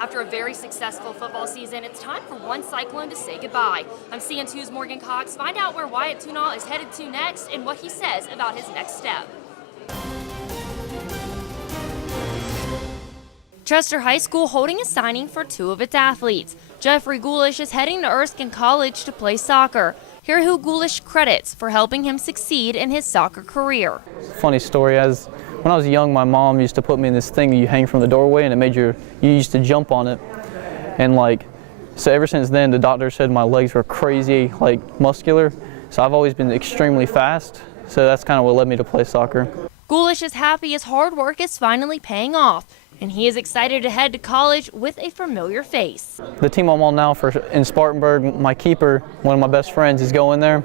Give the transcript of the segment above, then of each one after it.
After a very successful football season, it's time for one Cyclone to say goodbye. I'm CN2's Morgan Cox. Find out where Wyatt Tunall is headed to next and what he says about his next step. Chester High School holding a signing for two of its athletes. Jeffrey Goolish is heading to Erskine College to play soccer. Hear who Goolish credits for helping him succeed in his soccer career. Funny story, when I was young, my mom used to put me in this thing that you hang from the doorway, and it made you used to jump on it. And so ever since then, the doctor said my legs were crazy, muscular. So I've always been extremely fast. So that's kind of what led me to play soccer. Goolish is happy his hard work is finally paying off, and he is excited to head to college with a familiar face. The team I'm on now in Spartanburg, my keeper, one of my best friends, is going there.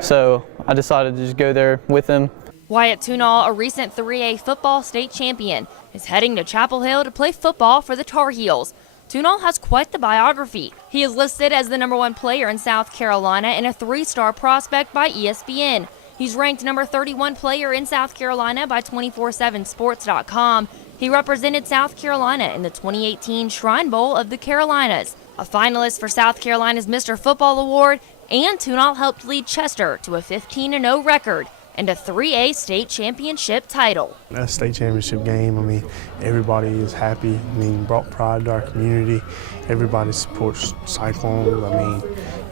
So I decided to just go there with him. Wyatt Tunall, a recent 3A football state champion, is heading to Chapel Hill to play football for the Tar Heels. Tunall has quite the biography. He is listed as the #1 player in South Carolina and a 3-star prospect by ESPN. He's ranked number 31 player in South Carolina by 247sports.com. He represented South Carolina in the 2018 Shrine Bowl of the Carolinas, a finalist for South Carolina's Mr. Football Award, and Tunall helped lead Chester to a 15-0 record and a 3A state championship title. A state championship game, everybody is happy. Brought pride to our community. Everybody supports Cyclones.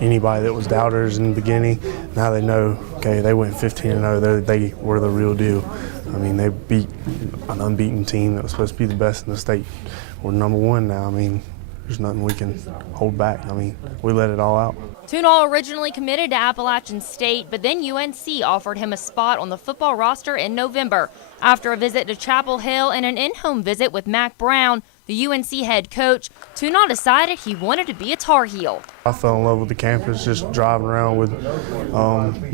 Anybody that was doubters in the beginning, now they know, okay, they went 15-0, they were the real deal. They beat an unbeaten team that was supposed to be the best in the state. We're #1 now. There's nothing we can hold back. We let it all out. Tunall originally committed to Appalachian State, but then UNC offered him a spot on the football roster in November. After a visit to Chapel Hill and an in-home visit with Mack Brown, the UNC head coach, Tunall decided he wanted to be a Tar Heel. I fell in love with the campus, just driving around with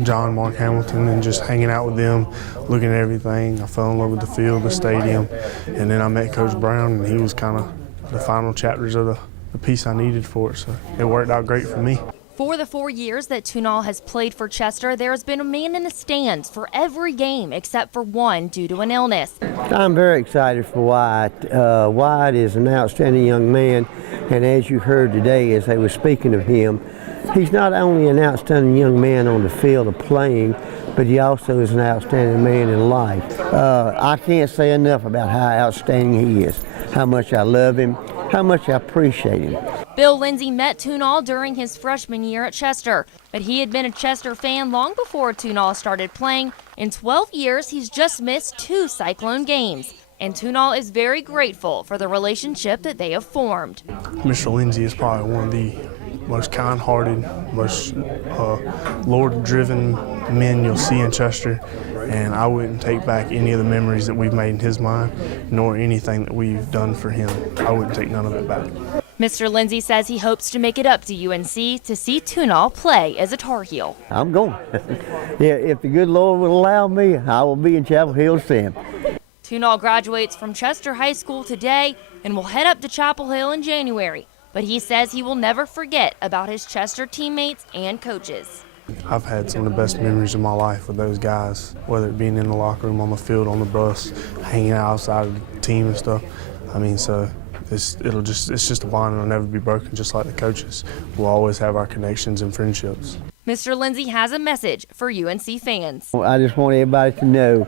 John, Mark Hamilton, and just hanging out with them, looking at everything. I fell in love with the field, the stadium, and then I met Coach Brown, and he was kind of the final chapters of the piece I needed for it, so it worked out great for me. For the 4 years that Tunall has played for Chester, there has been a man in the stands for every game except for one due to an illness. I'm very excited for Wyatt. Wyatt is an outstanding young man, and as you heard today as they were speaking of him, he's not only an outstanding young man on the field of playing, but he also is an outstanding man in life. I can't say enough about how outstanding he is, how much I love him, how much I appreciate him. Bill Lindsay met Tunall during his freshman year at Chester, but he had been a Chester fan long before Tunall started playing. In 12 years, he's just missed 2 Cyclone games, and Tunall is very grateful for the relationship that they have formed. Mr. Lindsay is probably one of the most kind-hearted, most Lord-driven men you'll see in Chester, and I wouldn't take back any of the memories that we've made in his mind, nor anything that we've done for him. I wouldn't take none of it back. Mr. Lindsay says he hopes to make it up to UNC to see Tunall play as a Tar Heel. I'm going. If the good Lord will allow me, I will be in Chapel Hill to see him. Tunall graduates from Chester High School today and will head up to Chapel Hill in January, but he says he will never forget about his Chester teammates and coaches. I've had some of the best memories of my life with those guys, whether it being in the locker room, on the field, on the bus, hanging out outside of the team and stuff. So it's just a bond that'll never be broken, just like the coaches. We'll always have our connections and friendships. Mr. Lindsay has a message for UNC fans. I just want everybody to know,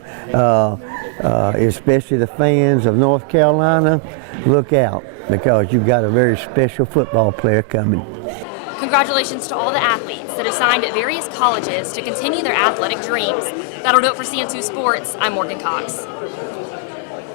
especially the fans of North Carolina, look out, because you've got a very special football player coming. Congratulations to all the athletes that have signed at various colleges to continue their athletic dreams. That'll do it for CN2 Sports. I'm Morgan Cox.